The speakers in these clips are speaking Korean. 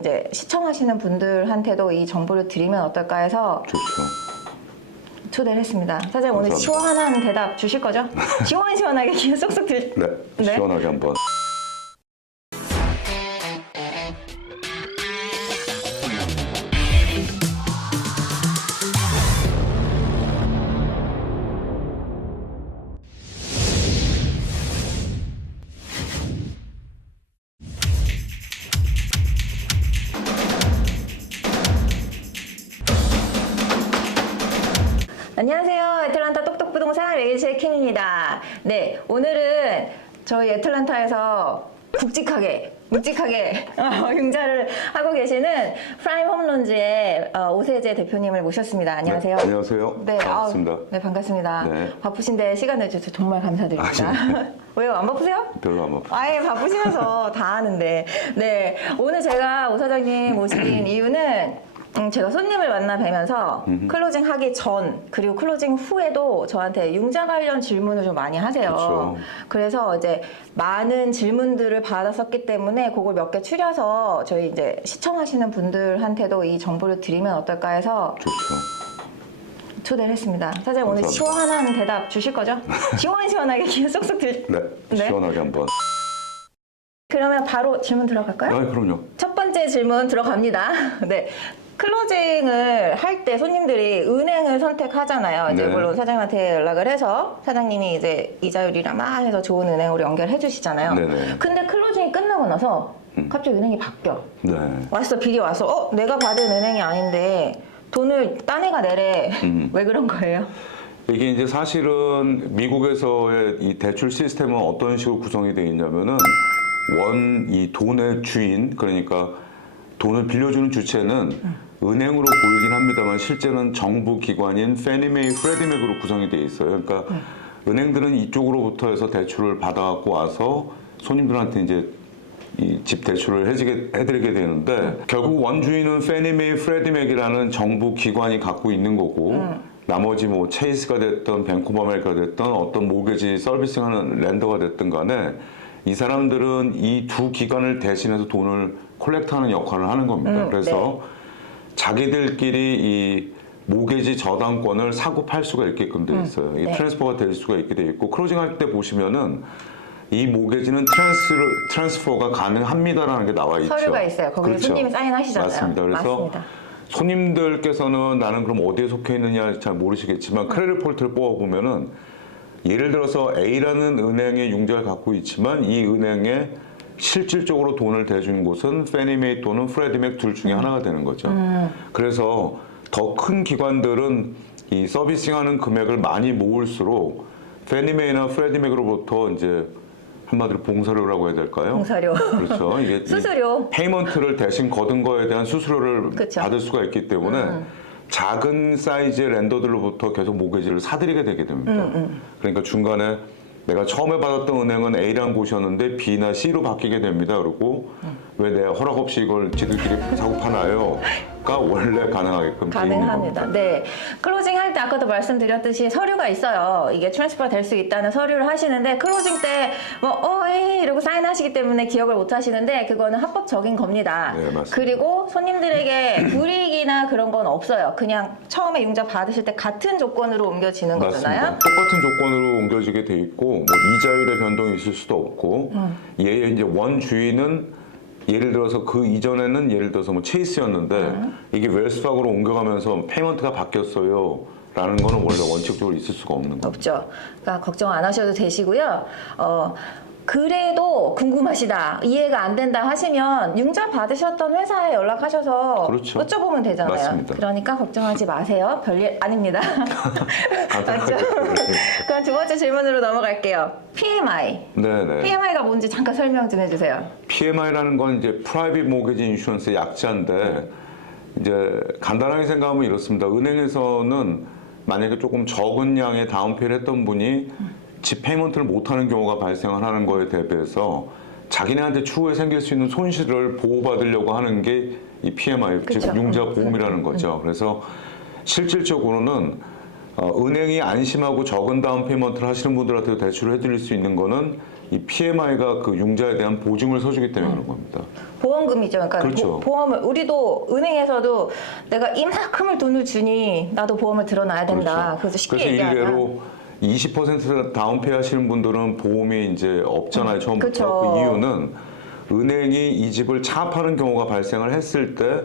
이제 시청하시는 분들한테도 이 정보를 드리면 어떨까 해서 좋죠. 초대를 했습니다. 사장님 오늘 시원한 대답 주실 거죠? 시원시원하게 그냥 쏙쏙 들. 네, 시원하게 한번. 안녕하세요. 애틀란타 똑똑부동산 레이첼 킴입니다. 네, 오늘은 저희 애틀란타에서 묵직하게 융자를 하고 계시는 프라임 홈론즈의 오세재 대표님을 모셨습니다. 안녕하세요. 네, 안녕하세요. 네, 반갑습니다. 네, 반갑습니다. 네. 바쁘신데 시간 내주셔서 정말 감사드립니다. 왜요? 안 바쁘세요? 별로 안 바쁘죠. 아예 바쁘시면서 다 하는데. 네, 오늘 제가 오 사장님 모신 이유는 제가 손님을 만나 뵈면서 클로징 하기 전 그리고 클로징 후에도 저한테 융자 관련 질문을 좀 많이 하세요. 그렇죠. 그래서 이제 많은 질문들을 받았었기 때문에 그걸 몇 개 추려서 저희 이제 시청하시는 분들한테도 이 정보를 드리면 어떨까 해서 좋죠. 초대를 했습니다. 사장님 오늘 감사합니다. 시원한 대답 주실 거죠? 시원시원하게 그냥 쏙쏙 들. 네, 네. 시원하게 한번. 그러면 바로 질문 들어갈까요? 네, 그럼요. 첫 번째 질문 들어갑니다. 네. 클로징을 할 때 손님들이 은행을 선택하잖아요. 이제 네. 물론 사장님한테 연락을 해서 사장님이 이제 이자율이랑 막 해서 좋은 은행으로 연결해 주시잖아요. 네네. 근데 클로징이 끝나고 나서 갑자기 은행이 바뀌어. 네. 왔어, 비리 와서 내가 받은 은행이 아닌데 돈을 딴 애가 내래. 왜 그런 거예요? 이게 이제 사실은 미국에서의 이 대출 시스템은 어떤 식으로 구성이 되어 있냐면은 이 돈의 주인, 그러니까 돈을 빌려주는 주체는 은행으로 보이긴 합니다만 실제는 정부 기관인 페니메이, 프레디맥으로 구성이 되어 있어요. 그러니까 은행들은 이쪽으로부터 해서 대출을 받아갖고 와서 손님들한테 이제 이 집 대출을 해드리게 되는데 결국 원주인은 페니메이, 프레디맥이라는 정부 기관이 갖고 있는 거고 나머지 뭐 체이스가 됐든 뱅크 오브 아메리카가 됐든 어떤 모기지 서비스하는 랜더가 됐든 간에 이 사람들은 이 두 기관을 대신해서 돈을 콜렉트하는 역할을 하는 겁니다. 그래서 네. 자기들끼리 이 모기지 저당권을 사고 팔 수가 있게끔 돼 있어요. 이 네. 트랜스퍼가 될 수가 있게 돼 있고 클로징 할 때 보시면은 이 모기지는 트랜스퍼가 가능합니다라는 게 나와 있죠. 서류가 있어요. 거기에 그렇죠. 손님이 사인하시잖아요. 맞습니다. 그래서 맞습니다. 손님들께서는 나는 그럼 어디에 속해 있느냐 잘 모르시겠지만 크레딧 폴트를 뽑아보면은 예를 들어서 A라는 은행의 융자를 갖고 있지만 이 은행에 실질적으로 돈을 대준 곳은 페니메이 또는 프레디맥 둘 중에 하나가 되는 거죠. 그래서 더 큰 기관들은 이 서비싱하는 금액을 많이 모을수록 페니메이나 프레디맥으로부터 이제 한마디로 봉사료라고 해야 될까요? 봉사료. 그렇죠. 이게 수수료. 페이먼트를 대신 거둔 거에 대한 수수료를 그쵸. 받을 수가 있기 때문에 작은 사이즈의 랜더들로부터 계속 모기지를 사들이게 되게 됩니다. 그러니까 중간에 내가 처음에 받았던 은행은 A라는 곳이었는데 B나 C로 바뀌게 됩니다. 그리고 왜 내 허락 없이 이걸 지들끼리 사고 파나요? 가 원래 가능하게끔 돼 있는 가능합니다. 겁니다. 네. 클로징 할 때 아까도 말씀드렸듯이 서류가 있어요. 이게 트랜스퍼 될 수 있다는 서류를 하시는데 클로징 때 에이 이러고 사인하시기 때문에 기억을 못 하시는데 그거는 합법적인 겁니다. 네, 맞습니다. 그리고 손님들에게 불이익이나 그런 건 없어요. 그냥 처음에 융자 받으실 때 같은 조건으로 옮겨지는 거잖아요. 맞습니다. 똑같은 조건으로 옮겨지게 돼 있고 뭐 이자율의 변동이 있을 수도 없고 얘 이제 원 주인은 예를 들어서 그 이전에는 예를 들어서 뭐 체이스였는데 이게 웰스파고로 옮겨가면서 페이먼트가 바뀌었어요. 라는 거는 원래 원칙적으로 있을 수가 없는 거죠. 없죠. 그러니까 걱정 안 하셔도 되시고요. 그래도 궁금하시다, 이해가 안 된다 하시면 융자 받으셨던 회사에 연락하셔서 그렇죠. 여쭤보면 되잖아요. 맞습니다. 그러니까 걱정하지 마세요. 별일 아닙니다. 맞죠? 그럼 두 번째 질문으로 넘어갈게요. PMI. 네네. PMI가 뭔지 잠깐 설명 좀 해주세요. PMI라는 건 이제 프라이빗 모기지 인슈런스의 약자인데 이제 간단하게 생각하면 이렇습니다. 은행에서는 만약에 조금 적은 양의 다운페이를 했던 분이 집 페이먼트를 못하는 경우가 발생하는 거에 대비해서 자기네한테 추후에 생길 수 있는 손실을 보호받으려고 하는 게 이 PMI, 그쵸. 즉 융자 보험이라는 거죠. 그래서 실질적으로는 은행이 안심하고 적은 다운 페이먼트를 하시는 분들한테 대출을 해드릴 수 있는 거는 이 PMI가 그 융자에 대한 보증을 서주기 때문에 그런 겁니다. 보험금이죠. 그러니까 그렇죠. 보험을 우리도 은행에서도 내가 이만큼을 돈을 주니 나도 보험을 들어놔야 된다. 그래서 쉽게 얘기하면 일례로 20% 다운페이 하시는 분들은 보험이 이제 없잖아요. 처음부터. 그쵸. 그 이유는 은행이 이 집을 차압하는 경우가 발생을 했을 때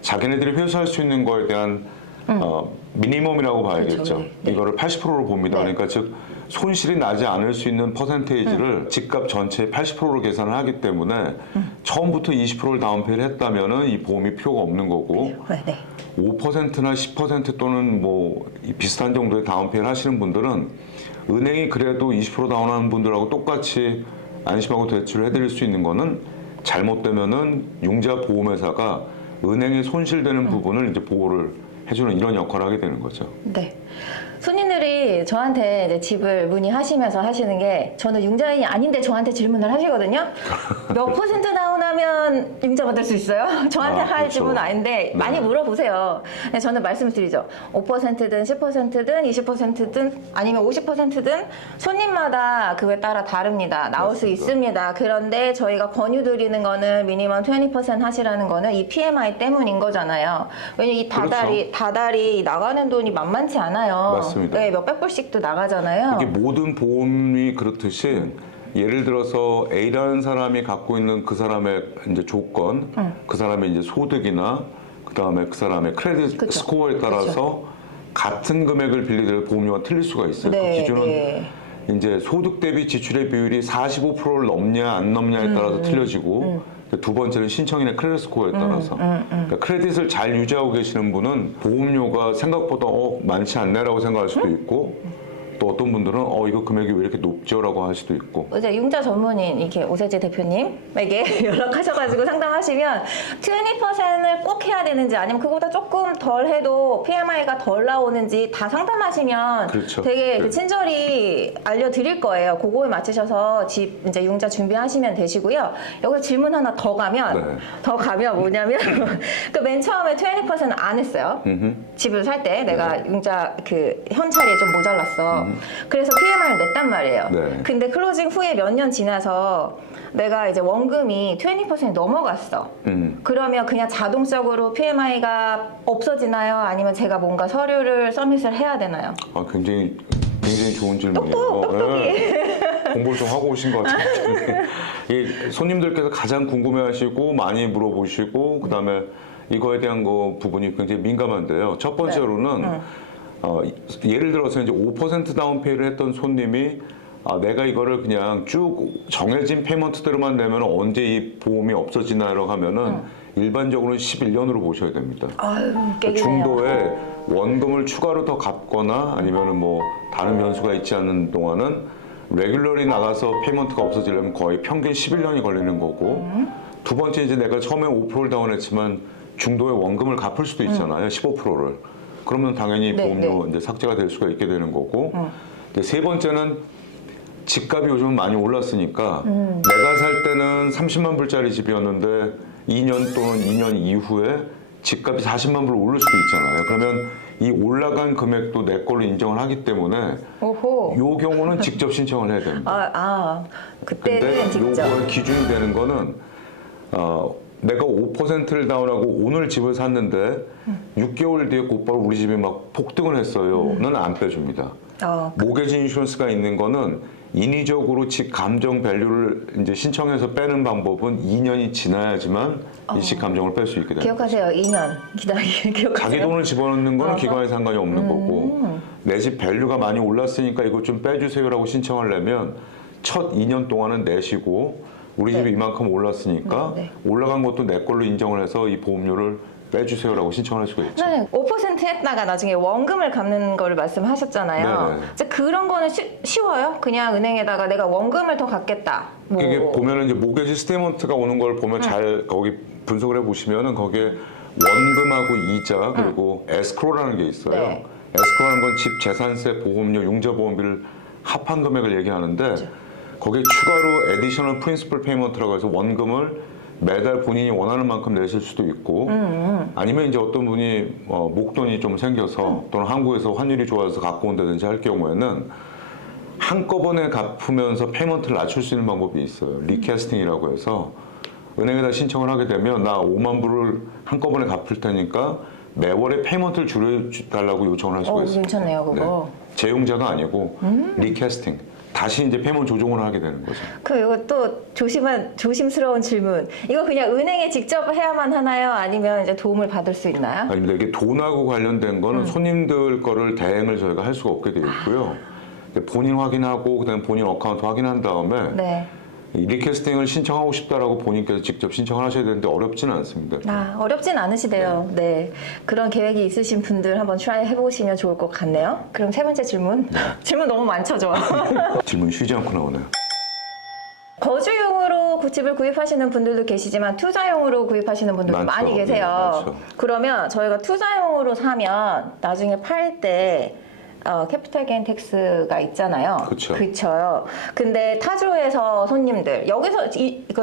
자기네들이 회수할 수 있는 거에 대한 미니멈이라고 봐야겠죠. 그렇죠. 네. 이거를 80%로 봅니다. 네. 그러니까 즉 손실이 나지 않을 수 있는 퍼센테이지를 집값 전체의 80%로 계산을 하기 때문에 처음부터 20%를 다운페이를 했다면은 이 보험이 필요가 없는 거고 네. 5%나 10% 또는 뭐 비슷한 정도의 다운페이를 하시는 분들은 은행이 그래도 20% 다운하는 분들하고 똑같이 안심하고 대출을 해드릴 수 있는 거는 잘못되면은 융자 보험회사가 은행에 손실되는 부분을 이제 보호를 해주는 이런 역할을 하게 되는 거죠. 네. 손님들이 저한테 이제 집을 문의하시면서 하시는 게 저는 융자인이 아닌데 저한테 질문을 하시거든요. 몇 퍼센트 다운하면 융자 받을 수 있어요? 저한테 할 그렇죠. 질문은 아닌데 많이 물어보세요. 근데 저는 말씀드리죠. 5%든 10%든 20%든 아니면 50%든 손님마다 그거에 따라 다릅니다. 나올 수 맞습니다. 있습니다. 그런데 저희가 권유드리는 거는 미니멈 20% 하시라는 거는 이 PMI 때문인 거잖아요. 왜냐면 이 다달이 나가는 돈이 만만치 않아요. 맞습니다. 네, 몇백 불씩도 나가잖아요. 이게 모든 보험이 그렇듯이 예를 들어서 A라는 사람이 갖고 있는 그 사람의 이제 조건, 그 사람의 이제 소득이나 그 다음에 그 사람의 크레딧 그쵸. 스코어에 따라서 같은 금액을 빌리더라도 보험료가 틀릴 수가 있어요. 그 기준은 이제 소득 대비 지출의 비율이 45%를 넘냐 안 넘냐에 따라서 틀려지고 두 번째는 신청인의 크레딧 스코어에 따라서 그러니까 크레딧을 잘 유지하고 계시는 분은 보험료가 생각보다 많지 않네라고 생각할 수도 있고 또 어떤 분들은 이거 금액이 왜 이렇게 높죠라고 할 수도 있고 이제 융자 전문인 이렇게 오세지 대표님에게 연락하셔가지고 상담하시면 20%을 꼭 해야 되는지 아니면 그거보다 조금 덜 해도 PMI가 덜 나오는지 다 상담하시면 그렇죠. 되게 네. 친절히 알려드릴 거예요. 그거에 맞추셔서 집 이제 융자 준비하시면 되시고요. 여기서 질문 하나 더 가면 뭐냐면 그 맨 처음에 20%안 했어요. 집을 살 때 내가 융자 그 현찰이 좀 모자랐어. 그래서 PMI를 냈단 말이에요. 네. 근데 클로징 후에 몇 년 지나서 내가 이제 원금이 20% 넘어갔어. 그러면 그냥 자동적으로 PMI가 없어지나요? 아니면 제가 뭔가 서류를 서밋을 해야 되나요? 굉장히 좋은 질문이에요. 네. 공부를 좀 하고 오신 것 같은데 이 손님들께서 가장 궁금해하시고 많이 물어보시고 그다음에 이거에 대한 거 부분이 굉장히 민감한데요. 첫 번째로는 예를 들어서 이제 5% 다운페이를 했던 손님이 내가 이거를 그냥 쭉 정해진 페이먼트대로만 내면 언제 이 보험이 없어지나라고 하면은 일반적으로는 11년으로 보셔야 됩니다. 아유, 깨기네요. 중도에 원금을 추가로 더 갚거나 아니면은 뭐 다른 변수가 있지 않는 동안은 레귤러리 나가서 페이먼트가 없어지려면 거의 평균 11년이 걸리는 거고 두 번째 이제 내가 처음에 5%를 다운했지만 중도에 원금을 갚을 수도 있잖아요. 15%를. 그러면 당연히 보험료 이제 삭제가 될 수가 있게 되는 거고. 근데 세 번째는 집값이 요즘 많이 올랐으니까 내가 살 때는 30만 불짜리 집이었는데 2년 또는 2년 이후에 집값이 40만 불 오를 수도 있잖아요. 그러면 이 올라간 금액도 내 걸로 인정을 하기 때문에 오호. 요 경우는 직접 신청을 해야 됩니다. 그때는 근데 직접. 요거의 기준이 되는 거는 내가 5%를 다운하고 오늘 집을 샀는데 6개월 뒤에 곧바로 우리 집이 막 폭등을 했어요.는 안 빼줍니다. 모게지 인슈런스가 있는 거는 인위적으로 집 감정 밸류를 이제 신청해서 빼는 방법은 2년이 지나야지만 이 집 감정을 뺄 수 있게 됩니다. 기억하세요. 2년 기억하세요. 자기 돈을 집어넣는 거는 기간에 상관이 없는 거고 내 집 밸류가 많이 올랐으니까 이거 좀 빼주세요라고 신청하려면 첫 2년 동안은 내시고 우리 집이 이만큼 올랐으니까 올라간 것도 내 걸로 인정을 해서 이 보험료를 빼주세요라고 신청을 할 수가 있죠. 네, 5% 했다가 나중에 원금을 갚는 거를 말씀하셨잖아요. 네네. 이제 그런 거는 쉬워요? 그냥 은행에다가 내가 원금을 더 갚겠다. 뭐. 그게 보면은 이제 모게지 스테이먼트가 오는 걸 보면 잘 거기 분석을 해보시면은 거기에 원금하고 이자 그리고 에스크로라는 게 있어요. 네. 에스크로라는 건 집 재산세, 보험료, 융자보험비를 합한 금액을 얘기하는데 거기에 추가로 에디셔널 프린시플 페이먼트라고 해서 원금을 매달 본인이 원하는 만큼 내실 수도 있고 아니면 이제 어떤 분이 목돈이 좀 생겨서 또는 한국에서 환율이 좋아서 갖고 온다든지 할 경우에는 한꺼번에 갚으면서 페이먼트를 낮출 수 있는 방법이 있어요. 리캐스팅이라고 해서 은행에다 신청을 하게 되면 나 5만 불을 한꺼번에 갚을 테니까 매월에 페이먼트를 줄여달라고 요청을 할 수가 있어요. 괜찮네요, 그거. 재용자가 아니고 리캐스팅. 다시 이제 페이먼트 조정을 하게 되는 거죠. 이거 또 조심스러운 질문. 이거 그냥 은행에 직접 해야만 하나요? 아니면 이제 도움을 받을 수 있나요? 아닙니다. 이게 돈하고 관련된 거는 손님들 거를 대행을 저희가 할 수가 없게 되어 있고요. 본인 확인하고 그다음에 본인 어카운트 확인한 다음에 네. 이 리캐스팅을 신청하고 싶다라고 본인께서 직접 신청을 하셔야 되는데 어렵지는 않습니다. 어렵진 않으시대요. 네. 그런 계획이 있으신 분들 한번 트라이 해보시면 좋을 것 같네요. 그럼 세 번째 질문. 질문 너무 많죠, 저. 질문 쉬지 않고 나오네요. 거주용으로 집을 구입하시는 분들도 계시지만 투자용으로 구입하시는 분들도 많죠. 많이 계세요. 네, 많죠. 그러면 저희가 투자용으로 사면 나중에 팔 때 캐피탈 게인 텍스가 있잖아요. 그쵸. 그쵸. 근데 타주에서 손님들, 여기서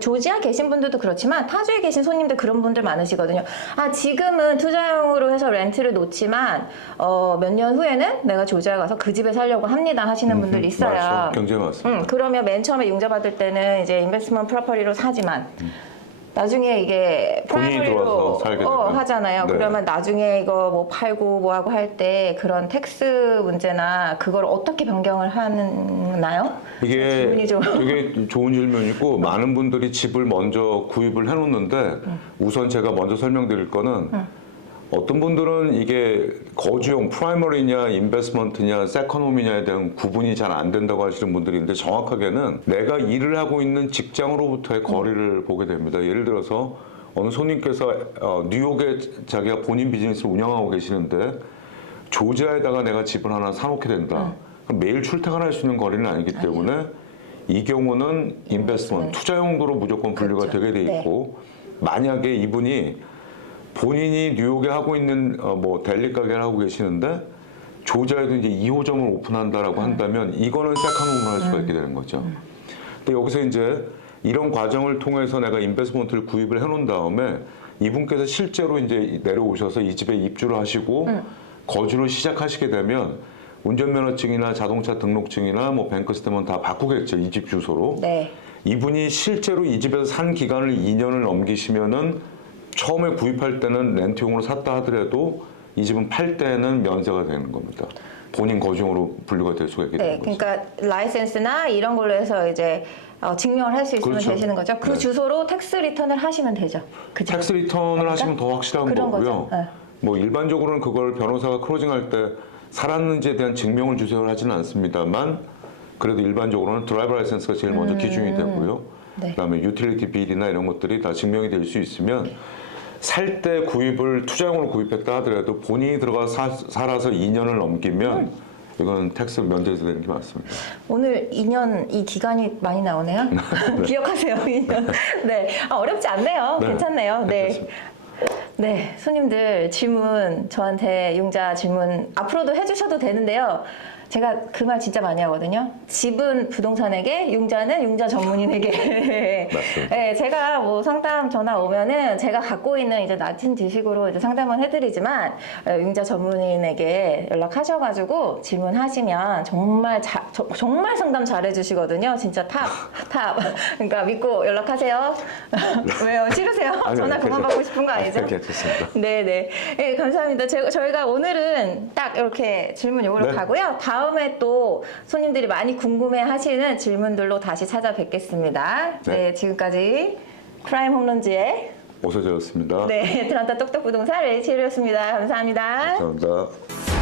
조지아 계신 분들도 그렇지만 타주에 계신 손님들 그런 분들 많으시거든요. 지금은 투자용으로 해서 렌트를 놓지만 몇 년 후에는 내가 조지아 가서 그 집에 살려고 합니다 하시는 분들이 있어요. 맞죠. 굉장히 많습니다. 그러면 맨 처음에 융자 받을 때는 이제 인베스트먼트 프로퍼리로 사지만 나중에 이게 본인이 프라이머리로 들어와서 살게 되면. 하잖아요. 네. 그러면 나중에 이거 뭐 팔고 뭐 하고 할 때 그런 텍스 문제나 그걸 어떻게 변경을 하나요? 이게 질문이 좀. 되게 좋은 질문이고 많은 분들이 집을 먼저 구입을 해놓는데 우선 제가 먼저 설명드릴 거는 어떤 분들은 이게 거주용 프라이머리냐 인베스트먼트냐 세컨홈이냐에 대한 구분이 잘 안 된다고 하시는 분들이 있는데 정확하게는 내가 일을 하고 있는 직장으로부터의 거리를 보게 됩니다. 예를 들어서 어느 손님께서 뉴욕에 자기가 본인 비즈니스를 운영하고 계시는데 조지아에다가 내가 집을 하나 사놓게 된다. 그럼 매일 출퇴근할 수 있는 거리는 아니기 때문에 이 경우는 인베스트먼트 투자 용도로 무조건 분류가 그렇죠. 되게 돼 있고 만약에 이분이 본인이 뉴욕에 하고 있는 뭐 델리 가게를 하고 계시는데 조지아에도 이제 2호점을 오픈한다라고 한다면 이거는 세컨홈을 할 수가 있게 되는 거죠. 근데 여기서 이제 이런 과정을 통해서 내가 인베스트먼트를 구입을 해놓은 다음에 이분께서 실제로 이제 내려오셔서 이 집에 입주를 하시고 거주를 시작하시게 되면 운전면허증이나 자동차 등록증이나 뭐 뱅크 스테이트먼트 다 바꾸겠죠. 이 집 주소로. 네. 이분이 실제로 이 집에서 산 기간을 2년을 넘기시면은 처음에 구입할 때는 렌트용으로 샀다 하더라도 이 집은 팔 때는 면세가 되는 겁니다. 본인 거주용으로 분류가 될 수가 있게 되는 거죠. 그러니까 라이센스나 이런 걸로 해서 이제 증명을 할 수 있으면 그렇죠. 되시는 거죠. 그 네. 주소로 텍스 리턴을 하시면 되죠. 그죠? 텍스 리턴을 하시면 더 확실한 그런 거고요. 거죠. 네. 뭐 일반적으로는 그걸 변호사가 클로징할 때 살았는지에 대한 증명을 주세요 하지는 않습니다만 그래도 일반적으로는 드라이버 라이센스가 제일 먼저 기준이 되고요. 네. 그다음에 유틸리티 빌이나 이런 것들이 다 증명이 될 수 있으면 살 때 구입을 투자용으로 구입했다 하더라도 본인이 들어가서 살아서 2년을 넘기면 이건 텍스 면제에서 되는 게 맞습니다. 오늘 2년 이 기간이 많이 나오네요. 기억하세요, 2년. 네, 어렵지 않네요. 네. 괜찮네요. 네. 괜찮습니다. 네, 손님들 질문 저한테 융자 질문 앞으로도 해주셔도 되는데요. 제가 그 말 진짜 많이 하거든요. 집은 부동산에게, 융자는 융자 전문인에게. 맞습니다. 네, 제가 뭐 상담 전화 오면은 제가 갖고 있는 이제 낮은 지식으로 이제 상담은 해드리지만 융자 전문인에게 연락하셔가지고 질문하시면 정말 정말 상담 잘해주시거든요. 진짜 탑. 그러니까 믿고 연락하세요. 왜요? 싫으세요? 아니요, 전화 그만 받고 싶은 거 아니죠? 괜찮습니다. 네네. 네, 감사합니다. 저희가 오늘은 딱 이렇게 질문 요구로 네. 가고요. 다음에 또 손님들이 많이 궁금해 하시는 질문들로 다시 찾아뵙겠습니다. 네, 지금까지 프라임 홈런즈의 오서재였습니다. 네, 애틀란타 똑똑부동산 레이첼이었습니다. 감사합니다. 감사합니다.